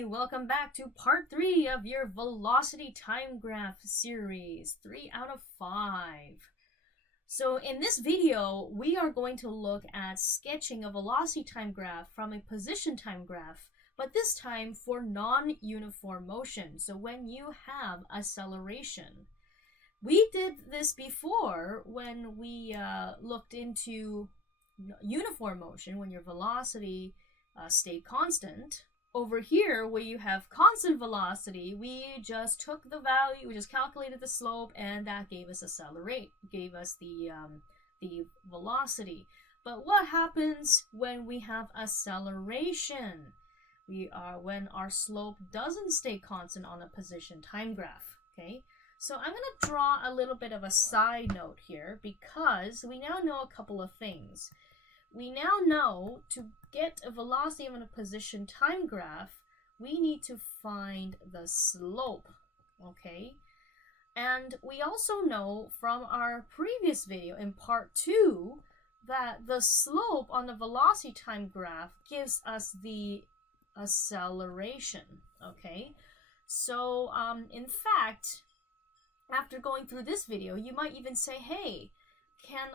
Hey, welcome back to part 3 of your velocity time graph series, 3 out of 5. So in this video, we are going to look at sketching a velocity time graph from a position time graph, but this time for non-uniform motion, so when you have acceleration. We did this before when we looked into uniform motion, when your velocity stayed constant. Over here, where you have constant velocity, we just took the value, we just calculated the slope, and that gave us the velocity. But what happens when we have acceleration? When our slope doesn't stay constant on a position time graph. Okay, so I'm going to draw a little bit of a side note here because we now know a couple of things. We now know to get a velocity on a position time graph, we need to find the slope, okay? And we also know from our previous video in part 2 that the slope on the velocity time graph gives us the acceleration, okay? So, in fact, after going through this video, you might even say, hey, can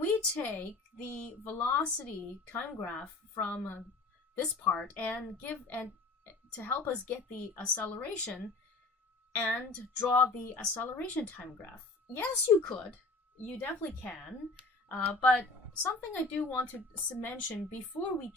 we take the velocity time graph from this part and to help us get the acceleration and draw the acceleration time graph? Yes, you could. You definitely can. But something I do want to mention before we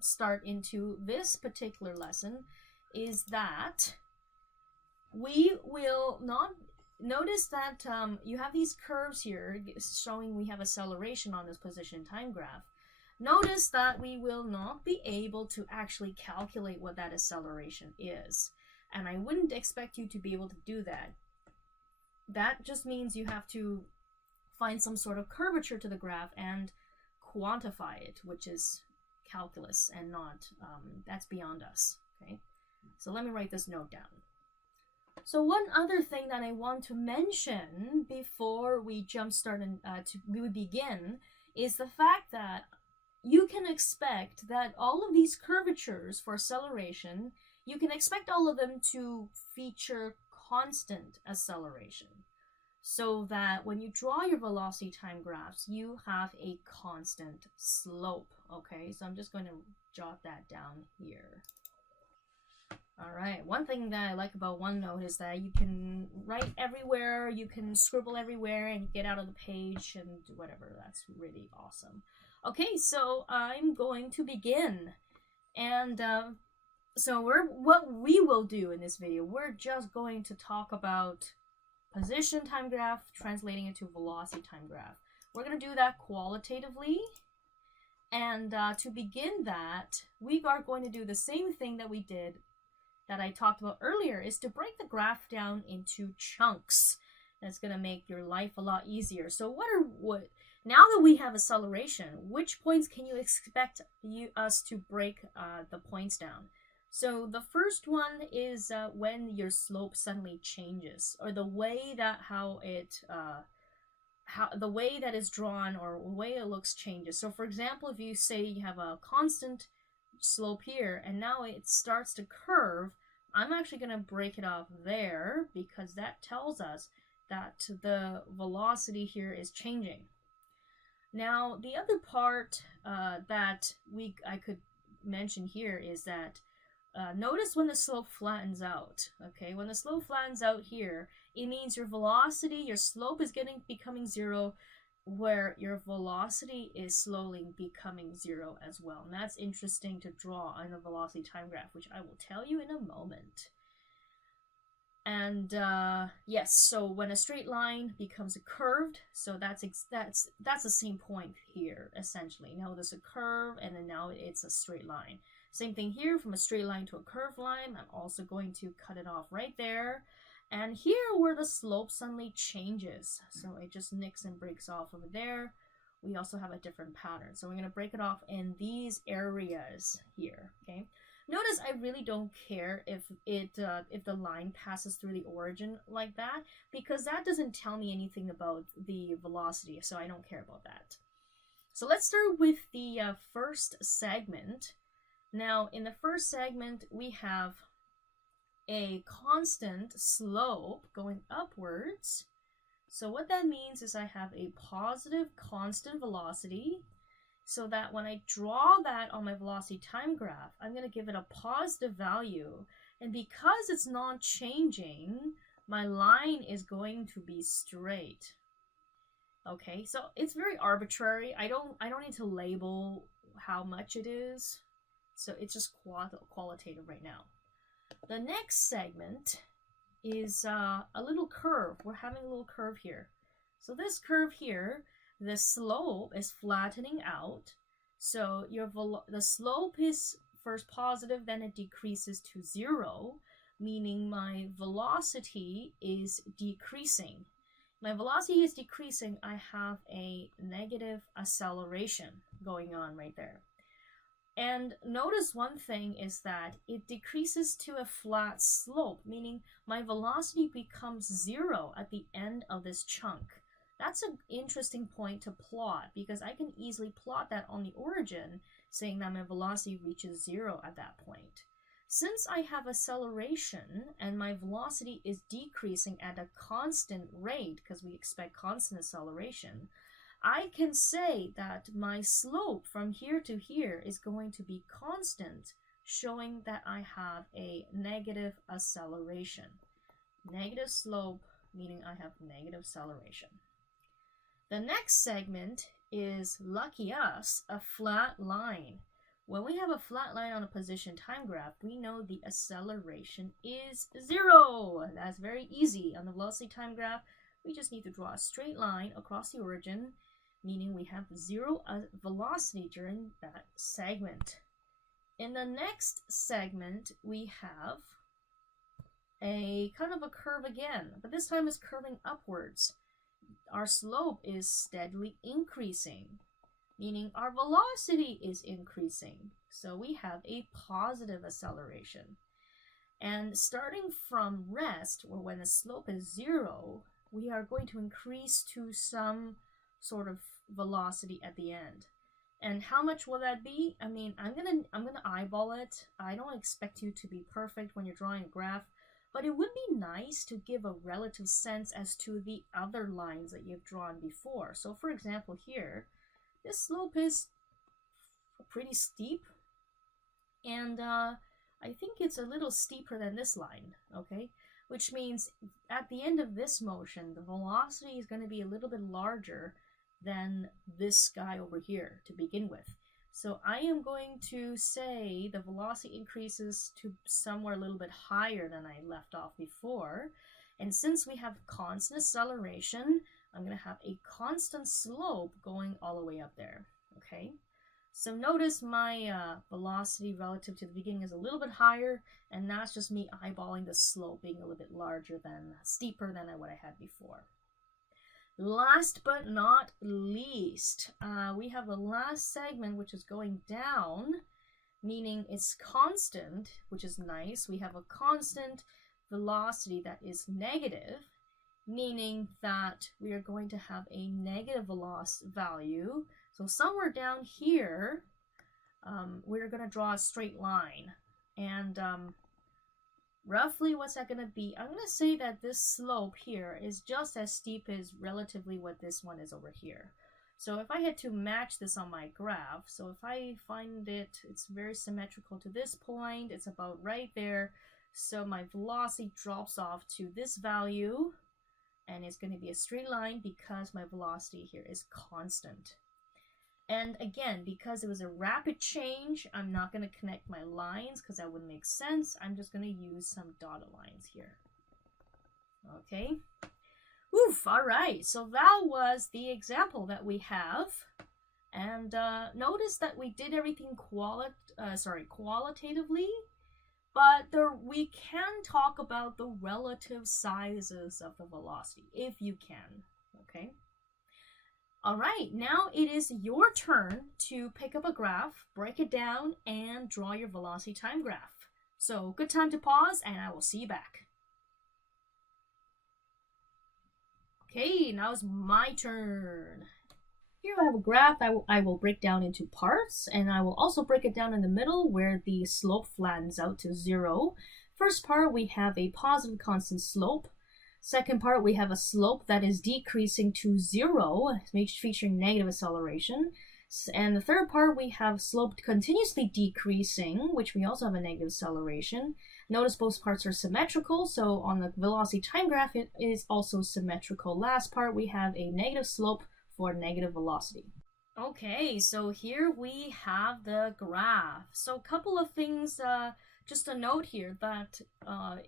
start into this particular lesson is that we will not notice that you have these curves here showing we have acceleration on this position time graph. Notice that we will not be able to actually calculate what that acceleration is. And I wouldn't expect you to be able to do that. That just means you have to find some sort of curvature to the graph and quantify it, which is calculus and not, that's beyond us. Okay, so let me write this note down. So one other thing that I want to mention before we we begin is the fact that you can expect that all of these curvatures for acceleration, you can expect all of them to feature constant acceleration, so that when you draw your velocity time graphs, you have a constant slope. Okay, so I'm just going to jot that down here. All right, one thing that I like about OneNote is that you can write everywhere, you can scribble everywhere and get out of the page and whatever. That's really awesome. Okay, so I'm going to begin. And so what we will do in this video, we're just going to talk about position time graph, translating it to velocity time graph. We're going to do that qualitatively. And to begin that, we are going to do the same thing that we did that I talked about earlier, is to break the graph down into chunks. That's going to make your life a lot easier. So now that we have acceleration, which points can you expect us to break the points down? So the first one is when your slope suddenly changes, or the way that the way that is drawn or the way it looks changes. So for example, if you say you have a constant slope here and now it starts to curve, I'm actually going to break it off there because that tells us that the velocity here is changing. Now the other part that I could mention here is that notice when the slope flattens out. Okay, when the slope flattens out here, it means your velocity, your slope is becoming zero, where your velocity is slowly becoming zero as well. And that's interesting to draw on the velocity time graph, which I will tell you in a moment. And yes, so when a straight line becomes a curved, so that's the same point here essentially. Now there's a curve and then now it's a straight line. Same thing here, from a straight line to a curved line. I'm also going to cut it off right there. And here where the slope suddenly changes, so it just nicks and breaks off over there, we also have a different pattern. So we're going to break it off in these areas here, okay? Notice I really don't care if the line passes through the origin like that, because that doesn't tell me anything about the velocity, so I don't care about that. So let's start with the first segment. Now, in the first segment, we have a constant slope going upwards. So what that means is I have a positive constant velocity, so that when I draw that on my velocity time graph, I'm going to give it a positive value. And because it's non-changing, my line is going to be straight. Okay, so it's very arbitrary. I don't need to label how much it is. So it's just qualitative right now. The next segment is a little curve. We're having a little curve here. So this curve here, the slope is flattening out. So the slope is first positive, then it decreases to 0, meaning my velocity is decreasing. My velocity is decreasing. I have a negative acceleration going on right there. And notice one thing is that it decreases to a flat slope, meaning my velocity becomes 0 at the end of this chunk. That's an interesting point to plot, because I can easily plot that on the origin, saying that my velocity reaches 0 at that point. Since I have acceleration and my velocity is decreasing at a constant rate, because we expect constant acceleration, I can say that my slope from here to here is going to be constant, showing that I have a negative acceleration. Negative slope, meaning I have negative acceleration. The next segment is, lucky us, a flat line. When we have a flat line on a position time graph, we know the acceleration is 0. That's very easy. On the velocity time graph, we just need to draw a straight line across the origin, meaning we have 0 velocity during that segment. In the next segment, we have a kind of a curve again, but this time it's curving upwards. Our slope is steadily increasing, meaning our velocity is increasing. So we have a positive acceleration. And starting from rest, or when the slope is 0, we are going to increase to some sort of velocity at the end. And how much will that be? I mean, I'm gonna eyeball it. I don't expect you to be perfect when you're drawing a graph, but it would be nice to give a relative sense as to the other lines that you've drawn before. So for example here, this slope is pretty steep, and I think it's a little steeper than this line, okay? Which means at the end of this motion, the velocity is going to be a little bit larger than this guy over here to begin with. So I am going to say the velocity increases to somewhere a little bit higher than I left off before. And since we have constant acceleration, I'm going to have a constant slope going all the way up there, okay? So notice my velocity relative to the beginning is a little bit higher, and that's just me eyeballing the slope being a little bit steeper than what I had before. Last but not least, we have the last segment, which is going down, meaning it's constant, which is nice. We have a constant velocity that is negative, meaning that we are going to have a negative velocity value. So somewhere down here, we're going to draw a straight line. And roughly what's that going to be? I'm going to say that this slope here is just as steep as relatively what this one is over here. So if I had to match this on my graph, so if I find it's very symmetrical to this point, it's about right there. So my velocity drops off to this value, and it's going to be a straight line because my velocity here is constant. And again, because it was a rapid change, I'm not going to connect my lines because that wouldn't make sense. I'm just going to use some dotted lines here. Okay. Oof, all right. So that was the example that we have. And notice that we did everything qualitatively, but we can talk about the relative sizes of the velocity, if you can. Okay. All right, now it is your turn to pick up a graph, break it down, and draw your velocity time graph. So good time to pause, and I will see you back. Okay, now it's my turn. Here I have a graph that I will break down into parts, and I will also break it down in the middle where the slope flattens out to 0. First part, we have a positive constant slope. Second part, we have a slope that is decreasing to 0, featuring negative acceleration. And the third part, we have slope continuously decreasing, which we also have a negative acceleration. Notice both parts are symmetrical, so on the velocity time graph, it is also symmetrical. Last part, we have a negative slope for negative velocity. Okay, so here we have the graph. So a couple of things, just a note here that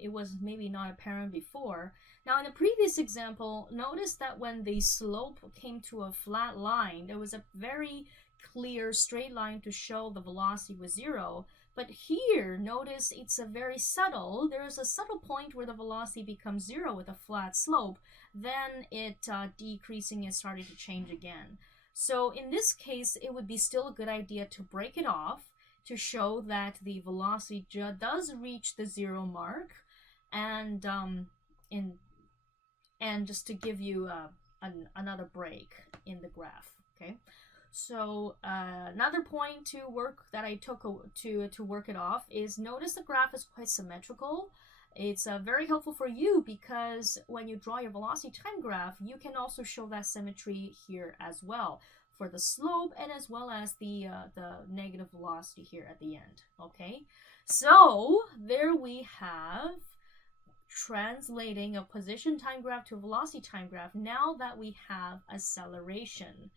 it was maybe not apparent before. Now in the previous example, notice that when the slope came to a flat line, there was a very clear straight line to show the velocity was 0. But here, notice it's a very subtle, there's a subtle point where the velocity becomes 0 with a flat slope, then it decreasing and starting to change again. So in this case, it would be still a good idea to break it off to show that the velocity does reach the 0 mark, and just to give you another break in the graph. Okay. So another point to work that I took to work it off is notice the graph is quite symmetrical. It's very helpful for you because when you draw your velocity time graph, you can also show that symmetry here as well for the slope and as well as the negative velocity here at the end. Okay, so there we have translating a position time graph to a velocity time graph now that we have acceleration.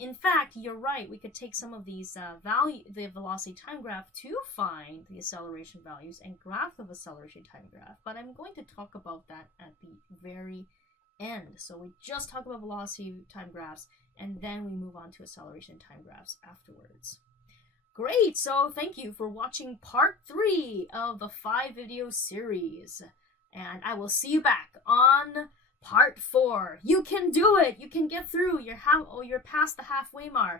In fact, you're right, we could take some of these the velocity time graph to find the acceleration values and graph the acceleration time graph, but I'm going to talk about that at the very end. So we just talk about velocity time graphs, and then we move on to acceleration time graphs afterwards. Great, so thank you for watching part 3 of the 5-video series, and I will see you back on Part 4. You can do it. You can get through. You're past the halfway mark.